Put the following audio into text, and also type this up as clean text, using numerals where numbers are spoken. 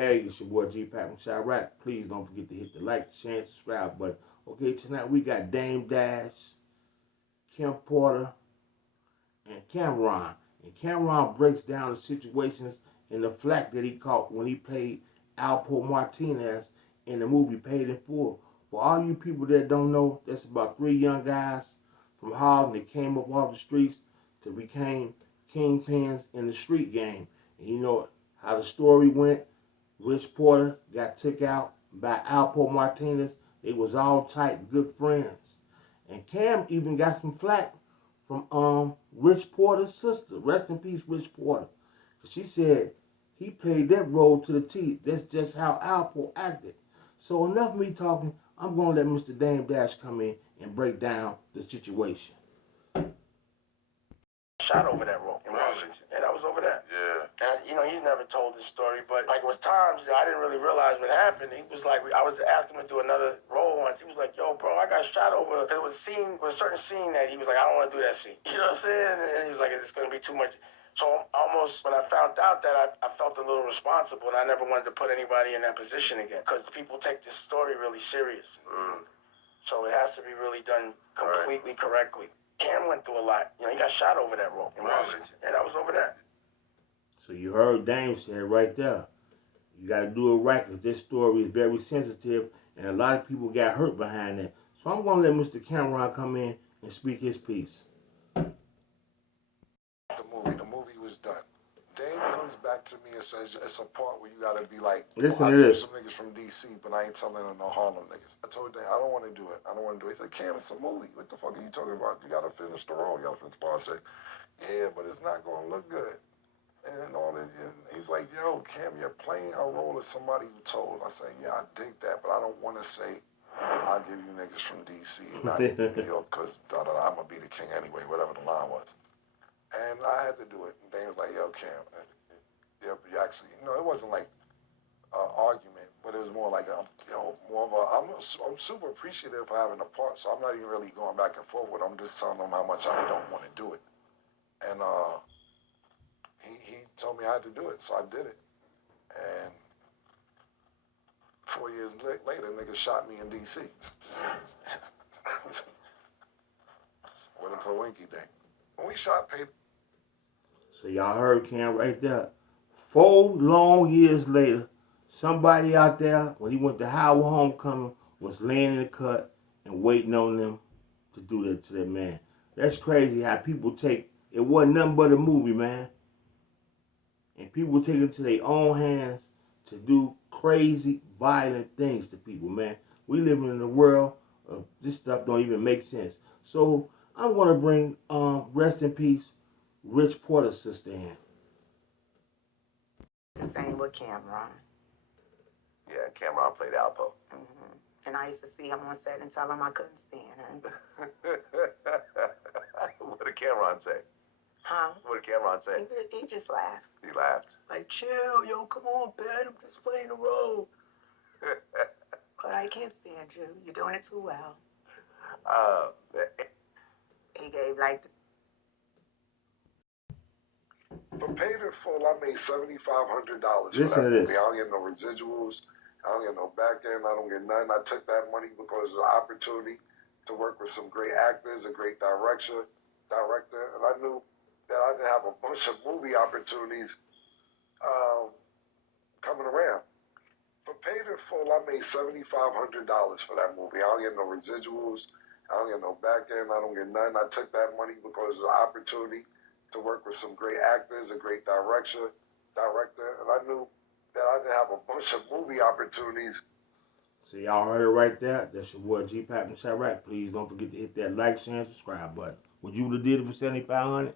Hey, it's your boy Gpac from Chirac. Please don't forget to hit the like, share, and subscribe button. Okay, tonight we got Dame Dash, Kim Porter, and Cameron. And Cameron breaks down the situations and the flack that he caught when he played Alpo Martinez in the movie Paid in Full. For all you people that don't know, that's about 3 young guys from Harlem that came up off the streets to become kingpins in the street game. And you know how the story went. Rich Porter got took out by Alpo Martinez. They was all tight, good friends. And Cam even got some flack from Rich Porter's sister. Rest in peace, Rich Porter. She said he played that role to the T. That's just how Alpo acted. So enough of me talking. I'm gonna let Mr. Dame Dash come in and break down the situation. Shot over that role in Washington. Yeah, that was over that. Yeah. And, he's never told this story, but, like, it was times I didn't really realize what happened. He was like, I was asking him to do another role once. He was like, yo, bro, I got shot over. There was a certain scene that he was like, I don't want to do that scene. You know what I'm saying? And he was like, it's going to be too much. So almost when I found out that, I felt a little responsible, and I never wanted to put anybody in that position again because people take this story really serious. So it has to be really done completely correctly. Cam went through a lot. He got shot over that role in Washington. Yeah, that was over that. So you heard Dame say it right there. You got to do it right because this story is very sensitive and a lot of people got hurt behind it. So I'm going to let Mr. Cameron come in and speak his piece. The movie was done. Dame comes back to me and says, it's a part where you got to be like, listen I to give this. some niggas from D.C., but I ain't telling them no Harlem niggas. I told Dame, I don't want to do it. I don't want to do it. He said, Cam, it's a movie. What the fuck are you talking about? You got to finish the role. You got to finish the part. I said, yeah, but it's not going to look good. And all that. And he's like, yo, Cam, you're playing a role of somebody you told. I said, yeah, I dig that, but I don't want to say, I'll give you niggas from D.C., not New York, because I'm going to be the king anyway, whatever the line was. And I had to do it. And Dame was like, yo, Cam, yeah, actually, it wasn't like an argument, but it was more like, more of a, I'm super appreciative for having a part, so I'm not even really going back and forth with him. I'm just telling him how much I don't want to do it. And he told me I had to do it, so I did it. And 4 years later, nigga shot me in D.C. With a Coinky thing. When we shot paper. So y'all heard Cam right there. 4 long years later, somebody out there, when he went to Howard Homecoming, was laying in the cut and waiting on them to do that to that man. That's crazy how people take, it wasn't nothing but a movie, man. And people take it to their own hands to do crazy, violent things to people, man. We live in a world of this stuff don't even make sense. So I'm going to bring, rest in peace, Rich Porter's sister in. The same with Cameron. Yeah, Cameron played Alpo. And I used to see him on set and tell him I couldn't stand him. What did Cameron say? Huh? What did Cameron say? He just laughed. He laughed. Like, chill, yo, come on, Ben, I'm just playing a role. But I can't stand you. You're doing it too well. He gave like For Paid in Full, I made $7,500 for Listen that to this. movie. I don't get no residuals. I don't get no back end. I don't get nothing. I took that money because of the opportunity to work with some great actors, a great director, and I knew that I didn't have a bunch of movie opportunities coming around. For Paid in Full, I made $7,500 for that movie. I don't get no residuals. I don't get no back end. I don't get nothing. I took that money because of the opportunity to work with some great actors, a great director, and I knew that I didn't have a bunch of movie opportunities. So y'all heard it right there. That's your boy Gpac from Chirac. Please don't forget to hit that like, share, and subscribe button. Would you have did it for $7,500?